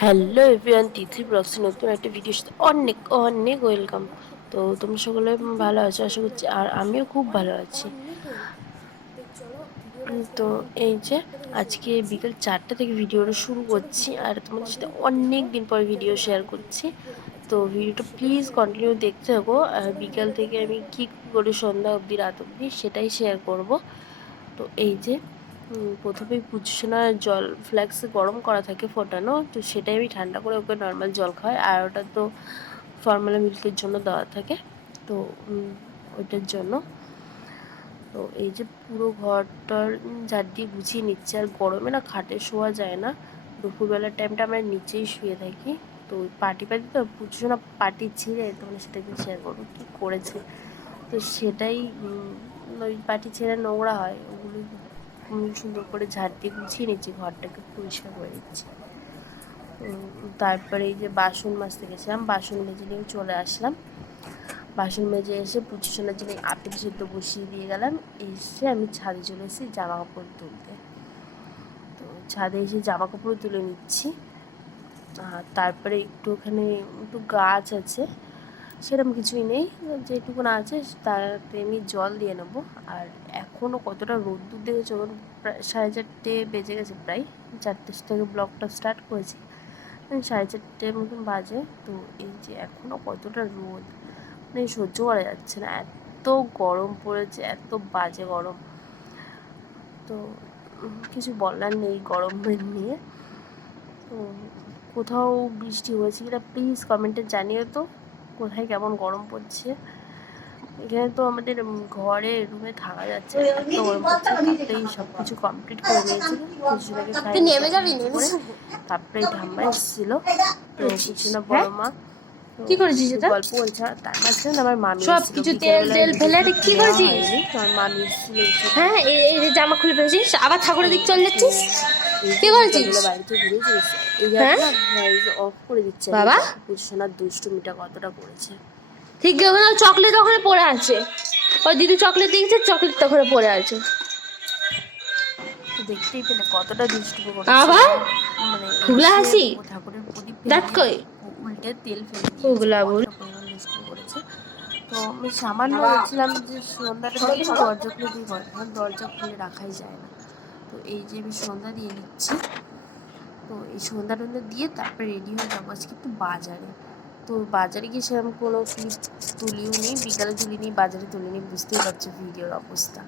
Hello everyone, তিথি blogs নতুন একটা ভিডিওর সাথে অনেক অনেক ওয়েলকাম। তো তোমরা সকলে ভালো আছো আশা করছি, আর আমিও খুব ভালো আছি। তো এই যে আজকে বিকেল 4টা থেকে ভিডিওটা শুরু করছি, আর তোমাদের সাথে অনেক দিন পর ভিডিও শেয়ার করছি। তো ভিডিওটা প্লিজ কন্টিনিউ দেখতে থাকো। বিকাল থেকে আমি কী করি সন্ধ্যা অবধি, রাত অবধি, সেটাই শেয়ার করব। তো এই যে প্রথমেই পুচসোনার জল ফ্ল্যাক্সে গরম করা থাকে ফোটানো, তো সেটাই আমি ঠান্ডা করে ওকে নর্মাল জল খাওয়াই। আর ওটা তো ফর্মুলা মিল্কের জন্য দেওয়া থাকে, তো ওইটার জন্য। তো এই যে পুরো ঘরটার ঝাড় দিয়ে গুছিয়ে নিচ্ছে। আর গরমে না খাটে শোয়া যায় না, দুপুরবেলার টাইমটা আমরা নিচেই শুয়ে থাকি। তো ওই পাটি তো পুচসোনা পাটি ছিঁড়ে তোমাদের সাথে শেয়ার করবো কী করেছে। তো সেটাই ওই পাটি ছেঁড়ে নোংরা হয়, ওগুলো সুন্দর করে ঝাড় দিয়ে গুছিয়ে নিচ্ছি, ঘরটাকে পরিষ্কার করে দিচ্ছি। তারপরে এই যে বাসন মাজতে গেছিলাম, বাসন মেজে নিয়ে চলে আসলাম। বাসন মেজে এসে পুচুসোনার জন্য আপেল সেদ্ধ বসিয়ে দিয়ে গেলাম। এসে আমি ছাদে চলে এসেছি জামা কাপড় তুলতে। তো ছাদে এসে জামা কাপড় তুলে নিচ্ছি। আর তারপরে একটু গাছ আছে, সেরকম কিছুই নেই, যেটুকু না আছে তাতে আমি জল দিয়ে নেবো। আর এখনও কতটা রোদ্দুর দেখেছো, প্রায় 4:30 বেজে গেছে, প্রায় 4টে থেকে ব্লগটা স্টার্ট করেছি, 4:30 মতন বাজে। তো এই যে এখনও কতটা রোদ, মানে সহ্য করা যাচ্ছে না, এত গরম পড়েছে, এত বাজে গরম। তো কিছু বলার নেই গরমের নিয়ে। তো কোথাও বৃষ্টি হয়েছে কিনা প্লিজ কমেন্টে জানিও তো, কোথায় কেমন গরম পড়ছে। এখানে তো আমাদের ঘরে রুমে থাকা যাচ্ছে, এত গরম পড়ছে। তারপরেই সব কিছু কমপ্লিট করে নিয়েছি, পুচুনাকে খাইয়ে করে তারপরে ঠাম্মা এসেছিলো। তো পুচুনা বড় মা কি করেছিস এটা? গল্প বলছে, তার মাঝখানে আমার মামি সব এসেছিল। কিছু তেল বিকেলবেলায় তেল ভিডিও ফেলে ক্লিপ কি নেওয়া করেছিস? হয়নি, আমার মামি এসেছিল। হ্যাঁ, এই যে জামা খুলে ফেলেছিস, আবার ঠাকুরের দিক চলে যাচ্ছিস। এই কি যে করেছিস? বিকালবেলা বাড়িতে ঘুরে চলেছে, এই হ্যাঁ জায়গাটা ভয়েস অফ করে দিচ্ছে আমি। বাবা, দেখো পুচুনার দুষ্টুমিটা কতটা করেছে। ঠিক ওখানে চকলেট ওখানে পড়ে আছে, ওই দিদি চকলেট দিয়েছে, চকলেট ওখানে পড়ে আছে। তো দেখতেই পেলে কতটা দুষ্টুমি করেছে। আবার মানে ফুগলা এসে হাসি, ঠাকুরের প্রদীপ ফেলে দাঁত দিয়ে কই? উল্টে তেল ফেলে দিয়েছে, ফুগলা বল। কতটা পরিমাণ দুষ্টুমি করেছে। তো আমি সামান্য বলছিলাম যে সন্ধ্যাটা দিয়ে দরজা খুলে দিয়ে ঘর, দরজা খুলে রাখাই যায় না। তো এই যে আমি সন্ধ্যা দিয়ে নিচ্ছি। তো এই সন্ধ্যা টন্ধা দিয়ে তারপরে রেডি হয়ে যাবো আজকে একটু বাজারে। তো বাজারে গিয়ে সেরকম কোনো ক্লিপ তুলিও নি, বিকালে তুলিনি, বাজারে তুলিনি, বুঝতেই পারছো ভিডিওর অবস্থা।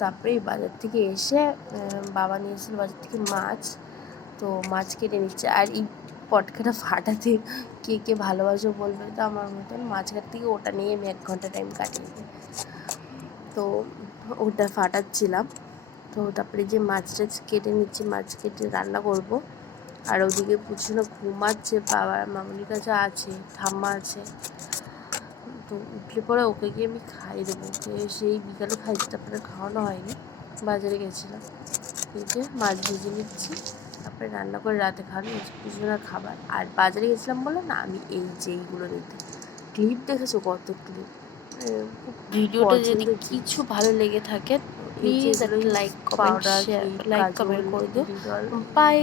তারপরে বাজার থেকে এসে বাবা নিয়ে এসেছিলো বাজার থেকে মাছ, তো মাছ কেটে নিচ্ছে। আর এই পটকাটা ফাটাতে কে কে ভালোবাসো বলবে তো আমার মতন, মাছ কাটতে থেকে ওটা নিয়ে আমি 1 ঘন্টা টাইম কাটিয়ে দিই। তো ওটা ফাটাচ্ছিলাম। তো তারপরে যে মাছ টাছ কেটে নিচ্ছি, মাছ কেটে রান্না করব। আর ওদিকে পুচুনা ঘুমাচ্ছে, বাবার মামুনির কাছে আছে, ঠাম্মা আছে। তো উঠলে পরে ওকে গিয়ে আমি খাইয়ে দেবো। ওকে সেই বিকালে খাইছি, তারপরে খাওয়ানো হয়নি, বাজারে গেছিলাম। এই যে মাছ ভেজে নিচ্ছি, তারপরে রান্না করে রাতে খাওয়ানো, পুচুনার খাবার। আর বাজারে গেছিলাম বলে না, আমি এই যে এইগুলো নিতে। ক্লিপ দেখেছো কত ক্লিপ। ভিডিওটা যদি কিছু ভালো লেগে থাকে প্লিজ একটা like comment share, like comment করে দিও। বাই।